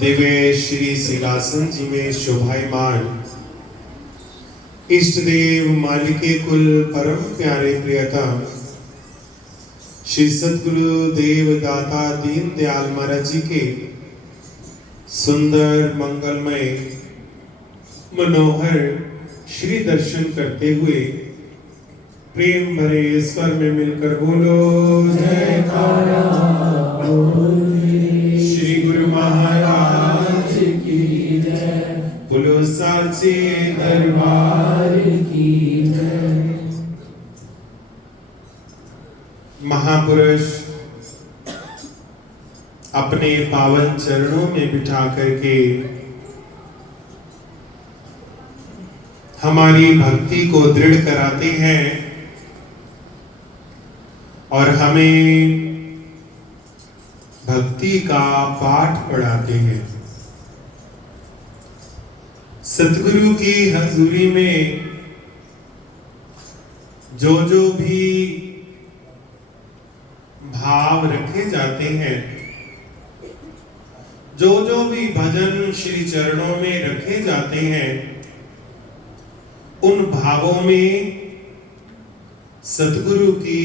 दिव्य श्री सिंहासन जी में शोभायमान इष्ट देव मालिके कुल परम प्यारे प्रियतम श्री सद्गुरु देव दाता दीन दयाल महाराज जी के सुंदर मंगलमय मनोहर श्री दर्शन करते हुए प्रेम भरे स्वर में मिलकर बोलो जयकारा श्री गुरु महाराज की जय, बोलो साचे दरबार की जय। महापुरुष अपने पावन चरणों में बिठा करके हमारी भक्ति को दृढ़ कराते हैं और हमें भक्ति का पाठ पढ़ाते हैं। सतगुरु की हजूरी में जो भी भाव रखे जाते हैं, जो भी भजन श्री चरणों में रखे जाते हैं, उन भावों में सतगुरु की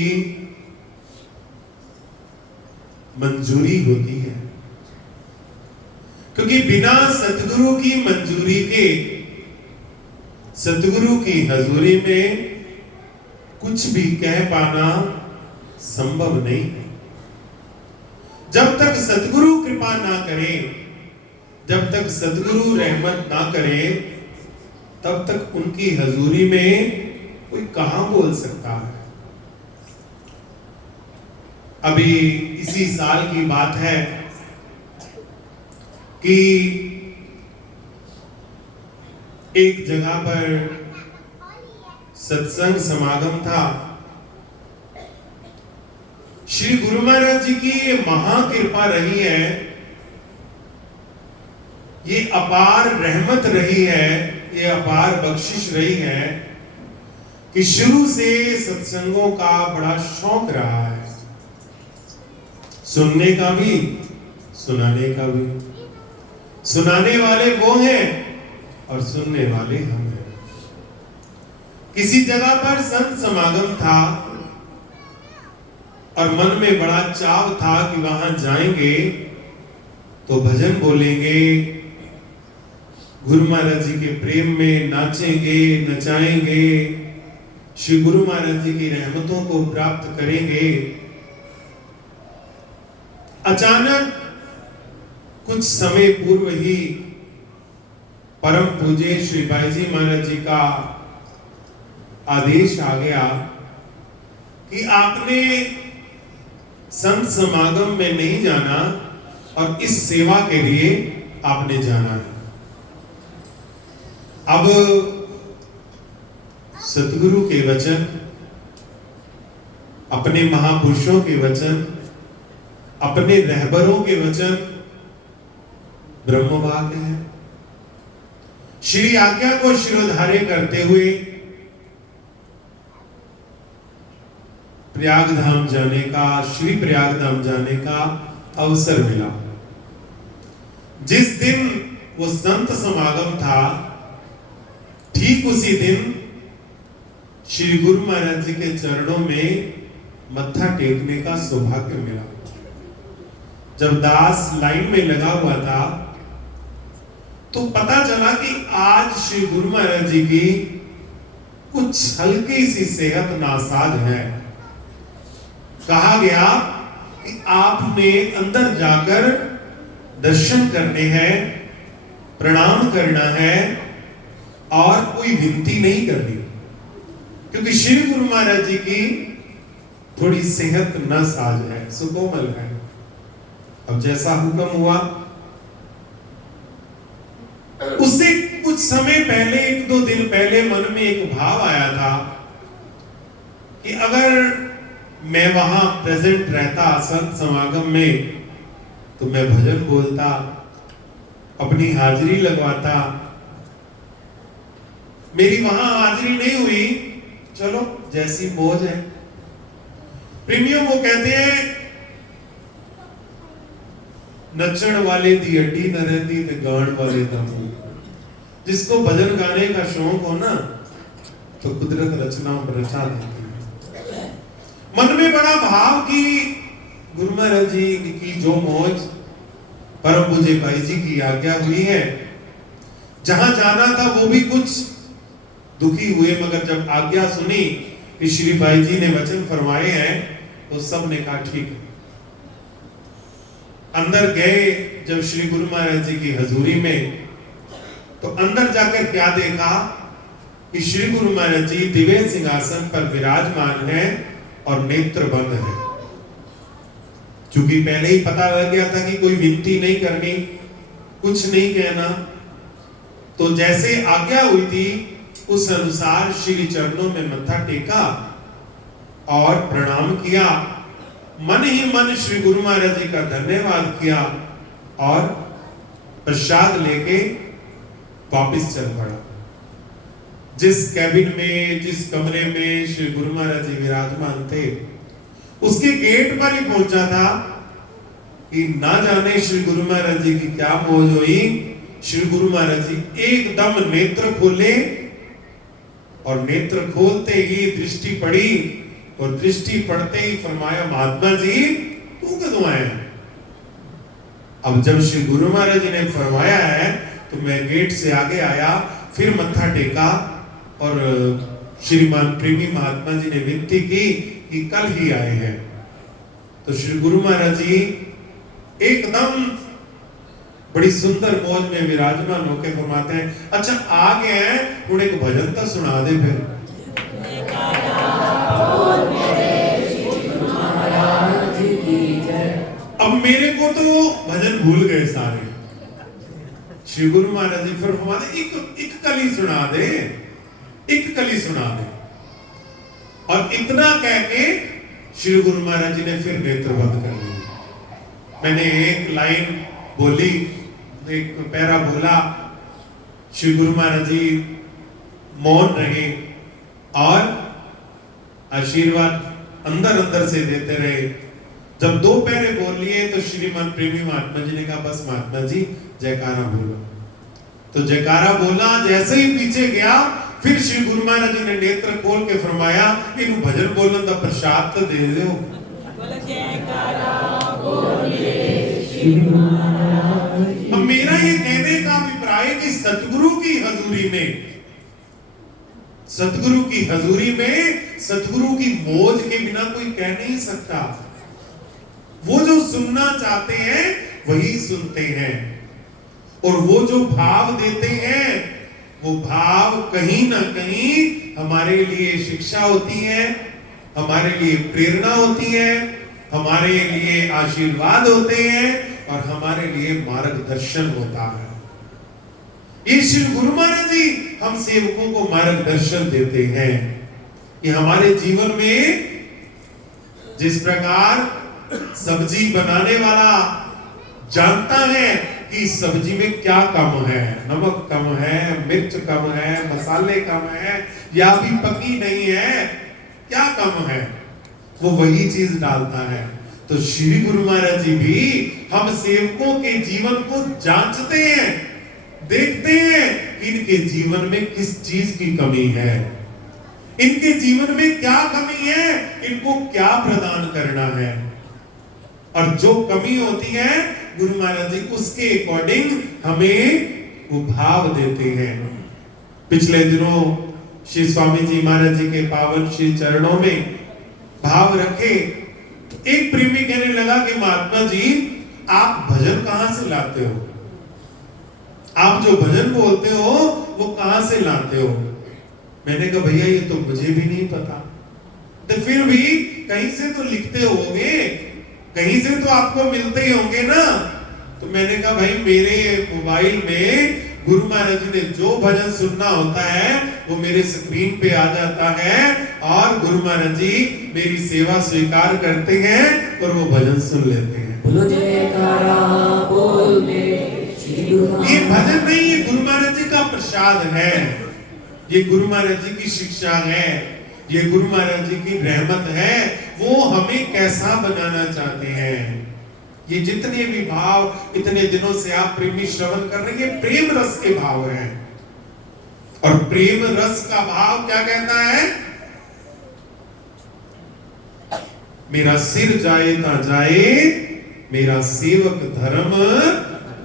मंजूरी होती है, क्योंकि बिना सतगुरु की मंजूरी के सतगुरु की हजूरी में कुछ भी कह पाना संभव नहीं है। जब तक सतगुरु कृपा ना करे, जब तक सतगुरु रहमत ना करे, तब तक उनकी हजूरी में कोई कहां बोल सकता है। अभी इसी साल की बात है कि एक जगह पर सत्संग समागम था। श्री गुरु महाराज जी की ये महाकृपा रही है, ये अपार रहमत रही है, ये अपार बख्शिश रही है कि शुरू से सत्संगों का बड़ा शौक रहा है, सुनने का भी, सुनाने का भी। सुनाने वाले वो हैं और सुनने वाले हम हैं। किसी जगह पर संत समागम था और मन में बड़ा चाव था कि वहां जाएंगे तो भजन बोलेंगे, गुरु महाराज जी के प्रेम में नाचेंगे, नचाएंगे, श्री गुरु महाराज जी की रहमतों को प्राप्त करेंगे। अचानक कुछ समय पूर्व ही परम पूज्य श्री भाई जी महाराज जी का आदेश आ गया कि आपने संत समागम में नहीं जाना और इस सेवा के लिए आपने जाना है। अब सतगुरु के वचन, अपने महापुरुषों के वचन, अपने रहबरों के वचन ब्रह्मवाक्य है। श्री आज्ञा को शिरोधार्य करते हुए प्रयागधाम जाने का, श्री प्रयागधाम जाने का अवसर मिला। जिस दिन वो संत समागम था, ठीक उसी दिन श्री गुरु महाराज जी के चरणों में मत्था टेकने का सौभाग्य मिला। जब दास लाइन में लगा हुआ था तो पता चला कि आज श्री गुरु महाराज जी की कुछ हल्की सी सेहत नासाज है। कहा गया कि आपने अंदर जाकर दर्शन करने हैं, प्रणाम करना है और कोई विनती नहीं करनी, क्योंकि श्री गुरु महाराज जी की थोड़ी सेहत नासाज है, सुकोमल है। अब जैसा हुक्म हुआ, उससे कुछ समय पहले, 1-2 दिन पहले मन में एक भाव आया था कि अगर मैं वहां प्रेजेंट रहता संत समागम में तो मैं भजन बोलता, अपनी हाजिरी लगवाता। मेरी वहां हाजिरी नहीं हुई, चलो जैसी मौज है। प्रेमियों, वो कहते हैं नचण वाले दी अड्डी न रहती ते गान वाले दा मुंह। जिसको भजन गाने का शौक हो ना तो कुदरत रचना रचा देती है। मन में बड़ा भाव की गुरु महाराज जी की जो मौज परम पूज्य भाई जी की आज्ञा हुई है, जहां जाना था वो भी कुछ दुखी हुए, मगर जब आज्ञा सुनी कि श्री भाई जी ने वचन फरमाए हैं तो सब ने कहा ठीक है। अंदर गए जब श्री गुरु महाराज जी की हजूरी में, तो अंदर जाकर क्या देखा कि श्री गुरु महाराज जी दिव्य सिंहासन पर विराजमान हैं और नेत्र बंद है। क्योंकि पहले ही पता लग गया था कि कोई विनती नहीं करनी, कुछ नहीं कहना, तो जैसे आज्ञा हुई थी उस अनुसार श्री चरणों में मत्था टेका और प्रणाम किया। मन ही मन श्री गुरु महाराज जी का धन्यवाद किया और प्रसाद लेके वापस चल पड़ा। जिस कैबिन में, जिस कमरे में श्री गुरु महाराज जी विराजमान थे, उसके गेट पर ही पहुंचा था कि ना जाने श्री गुरु महाराज जी की क्या मौज हुई। श्री गुरु महाराज जी एकदम नेत्र खोले और नेत्र खोलते ही दृष्टि पड़ी और दृष्टि पड़ते ही फरमाया, महात्मा जी तू कदों आए? अब जब श्री गुरु महाराज जी ने फरमाया है तो मैं गेट से आगे आया, फिर मत्था टेका और श्रीमान प्रेमी महात्मा जी ने विनती की कि कल ही आए हैं। तो श्री गुरु महाराज जी एकदम बड़ी सुंदर मौज में विराजमान होकर फरमाते हैं, अच्छा आ गए हैं, उन्हें एक भजन तो सुना दे फिर। अब मेरे को तो भजन भूल गए सारे। श्री गुरु महाराज जी फिर फरमाते एक कली सुना दे, एक कली सुना दे। और इतना कह के श्री गुरु महाराज जी ने फिर नेत्र बंद कर लिए। मैंने एक लाइन बोली, एक पैरा बोला, श्री गुरु महाराज जी मौन रहे और आशीर्वाद अंदर अंदर से देते रहे। जब दो पैरे बोल लिए तो श्रीमान प्रेमी महात्मा जी ने कहा, बस महात्मा जी जयकारा बोलो। तो जयकारा बोला, जैसे ही पीछे गया फिर श्री गुरु महाराज जी ने नेत्र खोल के फरमाया, इन भजन बोलन का प्रसाद तो दे दो। अब मेरा ये कहने का अभिप्राय कि सतगुरु की हजूरी में, सतगुरु की हजूरी में सतगुरु की मौज के बिना कोई कह नहीं सकता। वो जो सुनना चाहते हैं वही सुनते हैं, और वो जो भाव देते हैं वो भाव कहीं ना कहीं हमारे लिए शिक्षा होती है, हमारे लिए प्रेरणा होती है, हमारे लिए आशीर्वाद होते हैं और हमारे लिए मार्गदर्शन होता है। ये श्री गुरु महाराज जी हम सेवकों को मार्गदर्शन देते हैं कि हमारे जीवन में जिस प्रकार सब्जी बनाने वाला जानता है कि सब्जी में क्या कम है, नमक कम है, मिर्च कम है, मसाले कम है, या भी पकी नहीं है, क्या कम है, वो वही चीज डालता है। तो श्री गुरु महाराज जी भी हम सेवकों के जीवन को जांचते हैं, देखते हैं कि इनके जीवन में किस चीज की कमी है, इनके जीवन में क्या कमी है, इनको क्या प्रदान करना है। और जो कमी होती है गुरु महाराज जी उसके अकॉर्डिंग हमें वो भाव देते हैं। पिछले दिनों श्री स्वामी जी महाराज जी के पावन श्री चरणों में भाव रखे। एक प्रेमी कहने लगा कि महात्मा जी आप भजन कहां से लाते हो, आप जो भजन बोलते हो वो कहां से लाते हो। मैंने कहा भैया ये तो मुझे भी नहीं पता, तो फिर भी कहीं से तो लिखते होंगे, कहीं से तो आपको मिलते ही होंगे ना। तो मैंने कहा भाई मेरे मोबाइल में गुरु महाराज जी ने जो भजन सुनना होता है वो मेरे स्क्रीन पे आ जाता है और गुरु महाराज जी मेरी सेवा स्वीकार करते हैं और वो भजन सुन लेते हैं। बोलो जयकारा बोल दे। ये भजन नहीं, ये गुरु महाराज जी का प्रसाद है, ये गुरु महाराज जी की शिक्षा है, ये गुरु महाराज जी की रहमत है। वो हमें कैसा बनाना चाहते हैं, ये जितने भी भाव इतने दिनों से आप प्रेमी श्रवण कर रहे हैं, ये प्रेम रस के भाव हैं। और प्रेम रस का भाव क्या कहता है? मेरा सिर जाए ना जाए, मेरा सेवक धर्म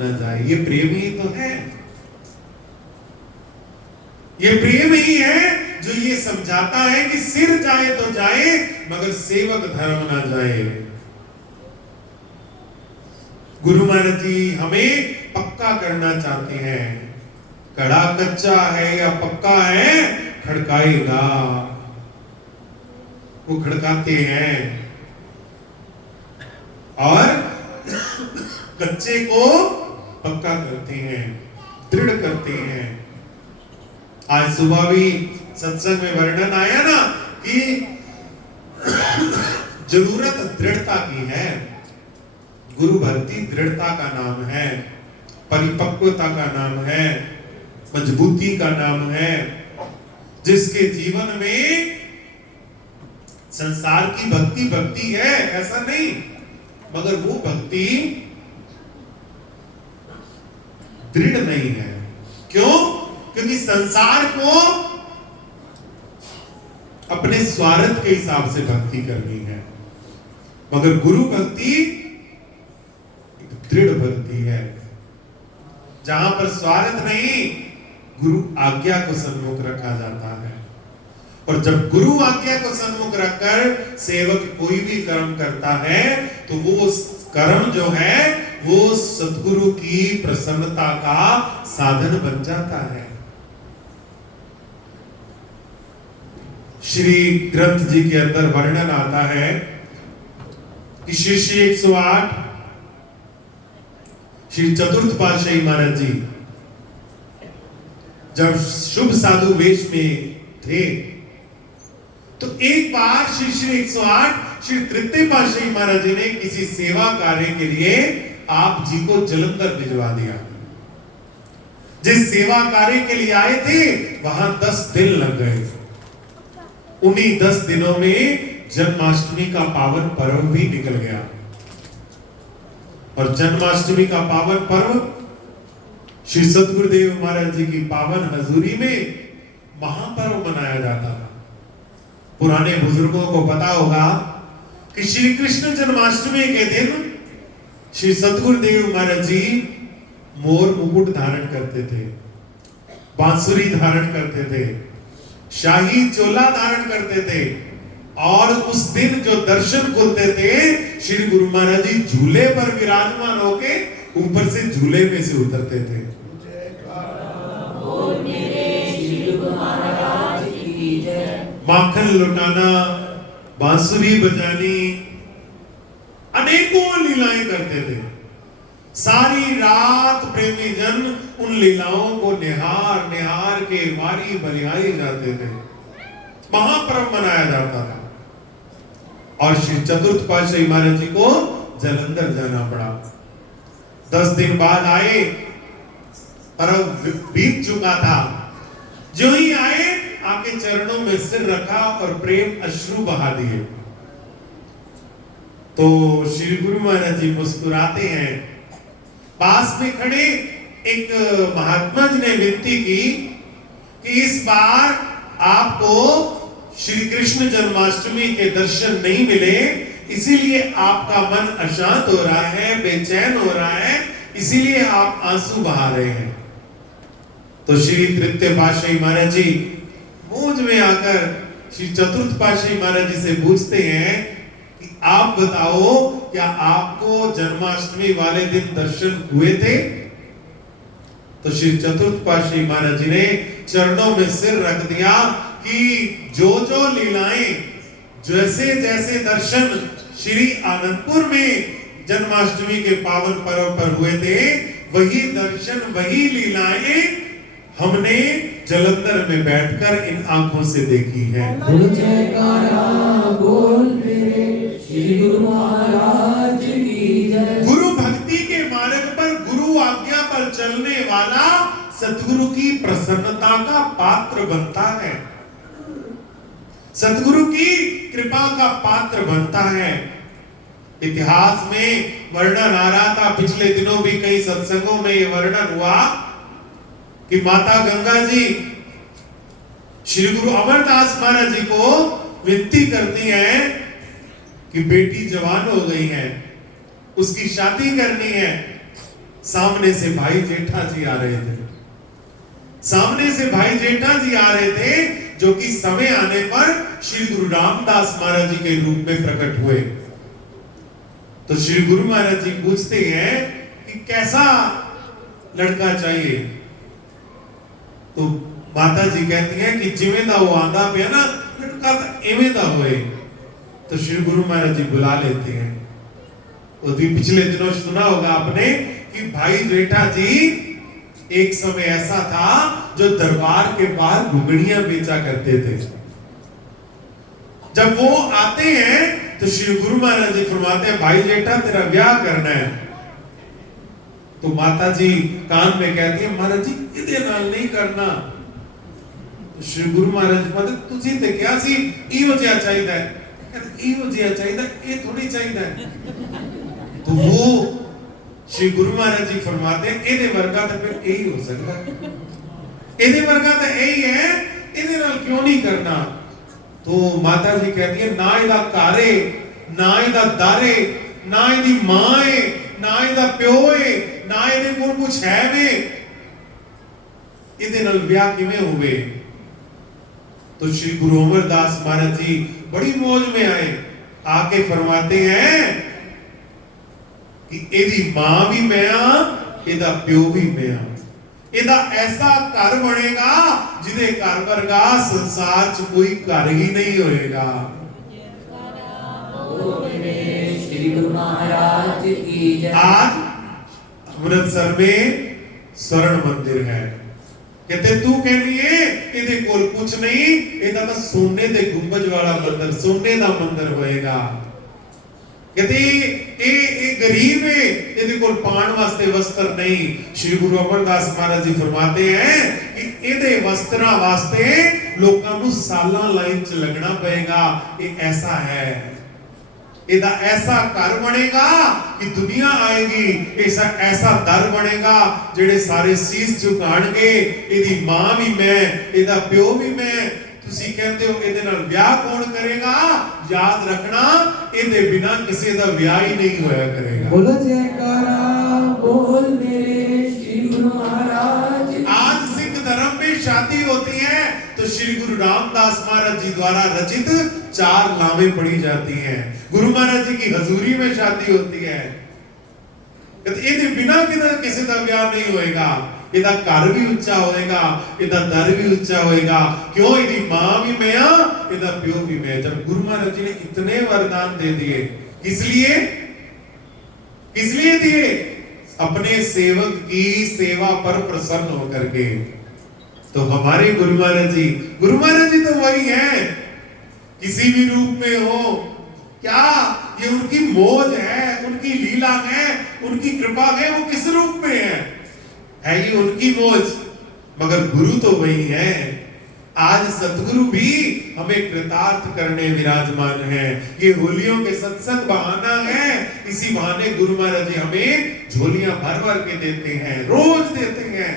न जाए। ये प्रेम ही तो है, ये प्रेम ही है जो ये समझाता है कि सिर जाए तो जाए मगर सेवक धर्म ना जाए। गुरु महाराज जी हमें पक्का करना चाहते हैं, कड़ा कच्चा है या पक्का है खड़काएगा, वो खड़काते हैं और कच्चे को पक्का करते हैं, दृढ़ करते हैं। आज सुबह भी सत्संग में वर्णन आया ना कि जरूरत दृढ़ता की है। गुरु भक्ति दृढ़ता का नाम है, परिपक्वता का नाम है, मजबूती का नाम है। जिसके जीवन में संसार की भक्ति भक्ति है ऐसा नहीं, मगर वो भक्ति दृढ़ नहीं है। क्यों? क्योंकि संसार को अपने स्वार्थ के हिसाब से भक्ति करनी है, मगर गुरु भक्ति दृढ़ भक्ति है, जहां पर स्वार्थ नहीं, गुरु आज्ञा को सन्मुख रखा जाता है। और जब गुरु आज्ञा को सन्मुख रखकर सेवक कोई भी कर्म करता है तो वो कर्म जो है वो सद्गुरु की प्रसन्नता का साधन बन जाता है। श्री ग्रंथ जी के अंदर वर्णन आता है कि शिष्य 108 श्री चतुर्थ पातशाही महाराज जी जब शुभ साधु वेश में थे तो एक बार श्री 108 श्री तृतीय पातशाही महाराज जी ने किसी सेवा कार्य के लिए आप जी को जलंधर भिजवा दिया। जिस सेवा कार्य के लिए आए थे वहां 10 दिन लग गए। उन्हीं 10 दिनों में जन्माष्टमी का पावन पर्व भी निकल गया। और जन्माष्टमी का पावन पर्व श्री सद्गुरुदेव महाराज जी की पावन हजूरी में महापर्व मनाया जाता था। पुराने बुजुर्गों को पता होगा कि श्री कृष्ण जन्माष्टमी के दिन श्री सद्गुरुदेव महाराज जी मोर मुकुट धारण करते थे, बांसुरी धारण करते थे, शाही चोला धारण करते थे। और उस दिन जो दर्शन खुलते थे, श्री गुरु महाराज जी झूले पर विराजमान होके ऊपर से झूले में से उतरते थे। माखन लुटाना, बांसुरी बजानी, अनेकों लीलाएं करते थे। सारी रात प्रेमी जन उन लीलाओं को निहार निहार के वारी बलिहारी जाते थे। महापर्व मनाया जाता था। और श्री चतुर्थ पातशाही महाराज जी को जलंधर जाना पड़ा। 10 दिन बाद आए, पर्व बीत चुका था। जो ही आए आके चरणों में सिर रखा और प्रेम अश्रु बहा दिए। तो श्री गुरु महाराज जी मुस्कुराते हैं। पास में खड़े एक महात्मा जी ने विनती की कि इस बार आपको श्री कृष्ण जन्माष्टमी के दर्शन नहीं मिले, इसीलिए आपका मन अशांत हो रहा है, बेचैन हो रहा है, इसीलिए आप आंसू बहा रहे हैं। तो श्री तृतीय पातशाही महाराज जी मूंज में आकर श्री चतुर्थ पातशाही महाराज जी से पूछते हैं कि आप बताओ, क्या आपको जन्माष्टमी वाले दिन दर्शन हुए थे? तो श्री चतुर्थ पातशाही महाराज जी ने चरणों में सिर रख दिया कि जो जो लीलाएं, जैसे जैसे दर्शन श्री आनंदपुर में जन्माष्टमी के पावन पर्व पर हुए थे, वही दर्शन वही लीलाएं हमने जलंधर में बैठकर इन आंखों से देखी है। गुरु भक्ति के मार्ग पर, गुरु आज्ञा पर चलने वाला सतगुरु की प्रसन्नता का पात्र बनता है, सतगुरु की कृपा का पात्र बनता है। इतिहास में वर्णन आ रहा था, पिछले दिनों भी कई सत्संगों में ये वर्णन हुआ कि माता गंगा जी श्री गुरु अमरदास महाराज जी को विनती करती हैं कि बेटी जवान हो गई है, उसकी शादी करनी है। सामने से भाई जेठा जी आ रहे थे, सामने से भाई जेठा जी आ रहे थे, जो कि समय आने पर श्री गुरु रामदास महाराज जी के रूप में प्रकट हुए। तो श्री गुरु महाराज जी पूछते हैं कि कैसा लड़का चाहिए। तो माता जी कहती हैं कि जिवें दा वो आंदा पे ना लड़का तो एवें दा होए। तो श्री गुरु महाराज जी बुला लेते हैं। तो भी पिछले दिनों सुना होगा आपने कि भाई जेठा जी एक समय ऐसा था जो दरबार के बाहर घुगड़ियां बेचा करते थे। जब वो आते हैं तो श्री गुरु महाराज जी फरमाते हैं भाई जेठा तेरा ब्याह करना है। तो माता जी कान में कहती है महाराज जी इहदे नाल नहीं करना। तो श्री गुरु महाराज जी कहते तुसी ते क्या सी इहो जिहा चाहिदा है, कहते इहो जिहा चाहिदा ये थोड़ी चाहिदा है। तो वो श्री गुरु महाराज जी फरमाते हैं एदे वर्गा तो फिर यही हो सकता है, एदे वर्गा तो यही है, एदे नाल क्यों नहीं करना। तो माता जी कहती है ना इदा कारे, ना इदा दारे, ना इदी मां है, ना इदा प्यो है, ना इदे कोल कुछ है वे, इदे नाल ब्याह किवें होवे। तो श्री गुरु अमरदास महाराज जी बड़ी मौज में आए, आके फरमाते हैं कि एदी मां भी मैं आ, एदा प्यो भी मैं आ, एदा ऐसा घर बनेगा जिदे घर वर्गा संसार च कोई घर ही नहीं होएगा। श्री गुरु महाराज की जय। आज अमृतसर में स्वर्ण मंदिर है। कहते तू कहनी है एदे कोल कुछ नहीं, एदा तो सोने दे गुंबज वाला मंदिर, सोने दा मंदिर होएगा। कहते ये गरीब है, एदे कोल पाण वास्ते वस्त्र नहीं। श्री गुरु अमरदास महाराज जी फरमाते हैं कि एदे वस्त्रा वास्ते लोकां नूं सालां लाइन च लगना पएगा। ये ऐसा है, एदा ऐसा घर बनेगा कि दुनिया आएगी, ऐसा ऐसा दर बनेगा जेड़े सारे शीश झुकाणगे। एदी मां भी मैं, एदा प्यो भी मैं। तुसी कहते हो एदे नाल ब्याह कौन करेगा, याद रखना एदे बिना किसी दा ब्याह ही नहीं होया करेगा। बोलो जयकारा बोल मेरे श्री गुरु महाराज। आज सिख धर्म में शादी होती है तो श्री गुरु रामदास महाराज जी द्वारा रचित 4 लावें पढ़ी जाती हैं। गुरु महाराज जी की हजूरी में शादी होती है। कहते एदे बिना किसी दा ब्याह नहीं होएगा। एदा घर भी ऊंचा होएगा, एदा दर भी ऊंचा होएगा। क्यों? एदी मां भी मैं आ, एदा प्यो भी मैं। जब गुरु महाराज जी ने इतने वरदान दे दिए, किस लिए दिए? अपने सेवक की सेवा पर प्रसन्न होकर के। तो हमारे गुरु महाराज जी तो वही हैं, किसी भी रूप में हो। क्या ये उनकी मौज है, उनकी लीला है, उनकी कृपा है। वो किस रूप में है ये उनकी मौज, मगर गुरु तो वही है। आज सतगुरु भी हमें कृतार्थ करने विराजमान है। ये होलियों के सत्संग बहाना है। इसी बहाने गुरु महाराज जी हमें झोलियां भर भर के देते हैं, रोज देते हैं।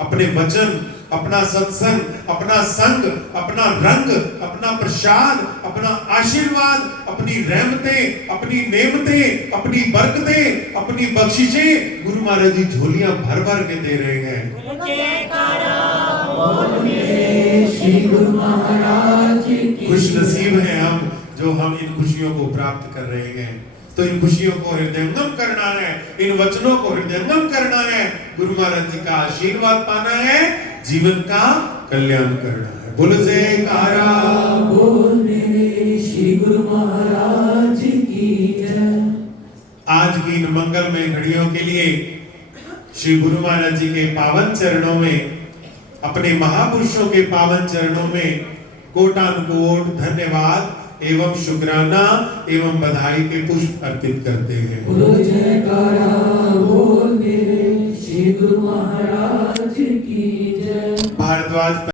अपने वचन, अपना सत्संग, अपना संग, अपना रंग, अपना प्रसाद, अपना आशीर्वाद, अपनी रहमतें, अपनी नेमतें, अपनी बरकतें, अपनी बख्शिशें गुरु महाराज जी झोलियां भर भर के दे रहे हैं। श्री गुरु महाराज की खुश नसीब हैं हम इन खुशियों को प्राप्त कर रहे हैं। तो इन खुशियों को हृदयंगम करना है, इन वचनों को हृदयंगम करना है, गुरु महाराज जी का आशीर्वाद पाना है, जीवन का कल्याण करना है। बोलो जयकारा बोल मेरे श्री गुरु महाराज की जय। आज की इन मंगलमय घड़ियों के लिए श्री गुरु महाराज जी के पावन चरणों में, अपने महापुरुषों के पावन चरणों में कोटानुकोट धन्यवाद एवं शुक्राना एवं बधाई के पुष्प अर्पित करते हैं। बोलो जयकारा बोल मेरे श्री गुरु महाराज